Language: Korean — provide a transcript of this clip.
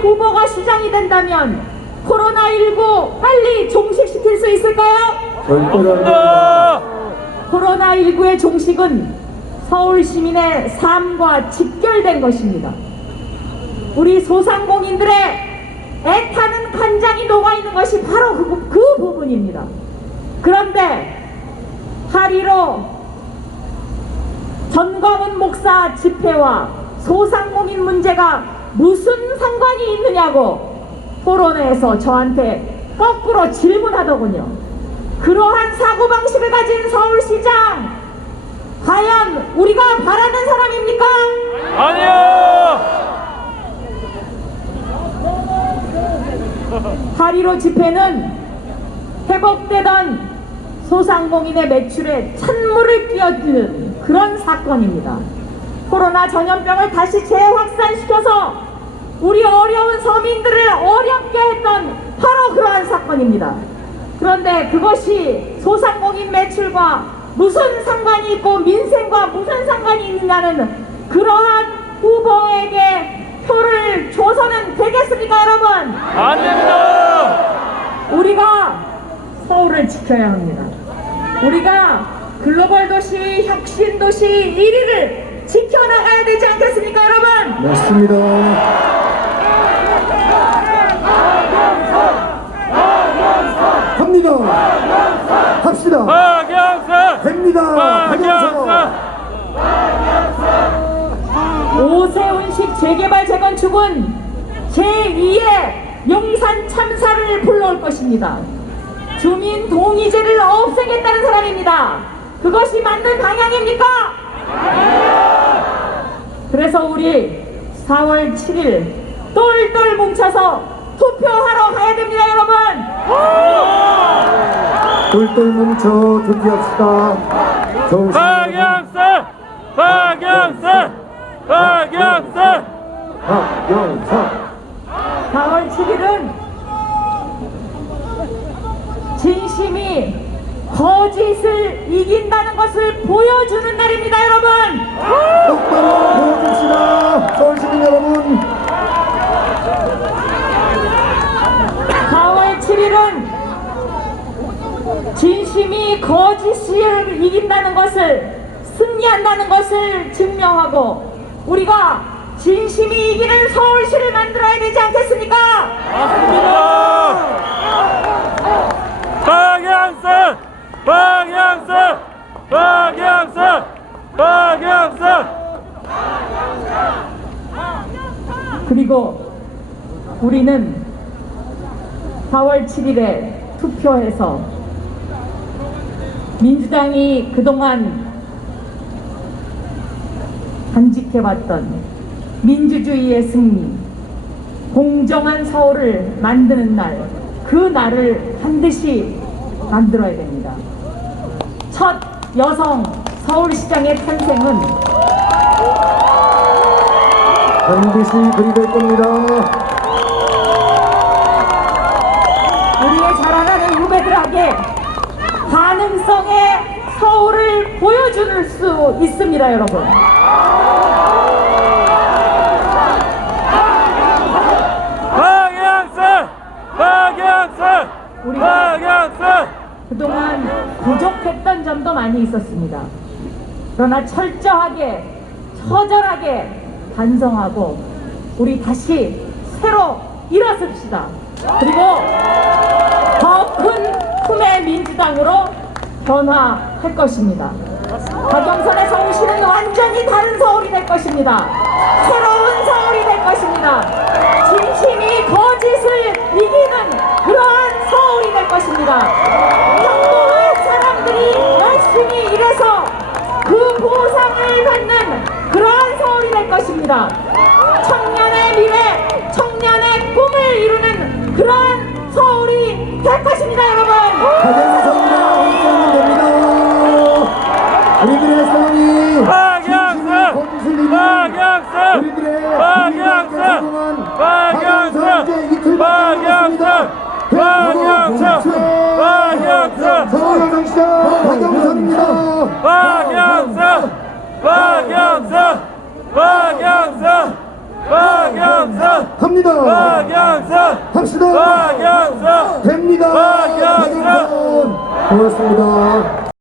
후보가 시장이 된다면 코로나19 빨리 종식시킬 수 있을까요? 절대로 안 됩니다. 코로나19의 종식은 서울 시민의 삶과 직결된 것입니다. 우리 소상공인들의 애타는 간장이 녹아있는 것이 바로 그, 부- 그 부분입니다. 그런데 파리로 전광훈 목사 집회와 소상공인 문제가 무슨 상관이 있느냐고 토론회에서 저한테 거꾸로 질문하더군요. 그러한 사고방식을 가진 서울시장, 과연 우리가 바라는 사람입니까? 아니요! 8.15 집회는 회복되던 소상공인의 매출에 찬물을 끼얹는 그런 사건입니다. 코로나 전염병을 다시 재확산시켜서 우리 어려운 서민들을 어렵게 했던 바로 그러한 사건입니다. 그런데 그것이 소상공인 매출과 무슨 상관이 있고 민생과 무슨 상관이 있느냐는 그러한 후보에게 표를 줘서는 되겠습니까 여러분? 안 됩니다! 우리가 서울을 지켜야 합니다. 우리가 글로벌 도시, 혁신 도시 1위를 지켜나가야 되지 않겠습니까, 여러분? 맞습니다. 합니다. 합시다. 박영선! 됩니다. 박영선! 박영선. 오세훈식 재개발 재건축은 제2의 용산 참사를 불러올 것입니다. 주민 동의제를 없애겠다는 사람입니다. 그것이 맞는 방향입니까? 그래서 우리 4월 7일 똘똘 뭉쳐서 투표하러 가야 됩니다, 여러분! 뭉쳐 투표합시다. 서울시 박영선! 박영선! 박영선! 박영선. 4월 7일은 진심이 거짓을 이긴다는 것을 보여주는 날입니다, 여러분! 똑바로 보여줍시다. 서울시민 여러분. 4월 7일은 진심이 거짓을 이긴다는 것을 승리한다는 것을 증명하고 우리가 진심이 이기는 서울시를 만들어야 되지 않겠습니까? 맞습니다! 박영선! 박영선! 박영선! 박영선! 그리고 우리는 4월 7일에 투표해서 민주당이 그동안 간직해왔던 민주주의의 승리, 공정한 서울을 만드는 날, 그 날을 반드시 만들어야 됩니다. 첫 여성 서울시장의 탄생은 반드시 그리 될 겁니다. 우리의 자라나는 후배들에게 가능성의 서울을 보여줄 수 있습니다, 여러분. 박영선! 박영선! 우리가- 박영선! 그동안 부족했던 점도 많이 있었습니다. 그러나 철저하게, 처절하게 반성하고 우리 다시 새로 일어섭시다. 그리고 더 큰 품의 민주당으로 변화할 것입니다. 박영선의 서울시는 완전히 다른 서울이 될 것입니다. 새로운 서울이 될 것입니다. 진심이 거짓을 이기는 그러한 서울이 될 것입니다. 평범한 사람들이 열심히 일해서 그 보상을 받는 그러한 서울이 될 것입니다. 우리들의! 성공한 박영선! 이제 이틀 박영선! 박영선! 박영선! 서울시장 박영선입니다. 박영선! 박영선! 박영선! 박영선 합니다. 박영선 합시다. 박영선 됩니다. 박영선. 고맙습니다.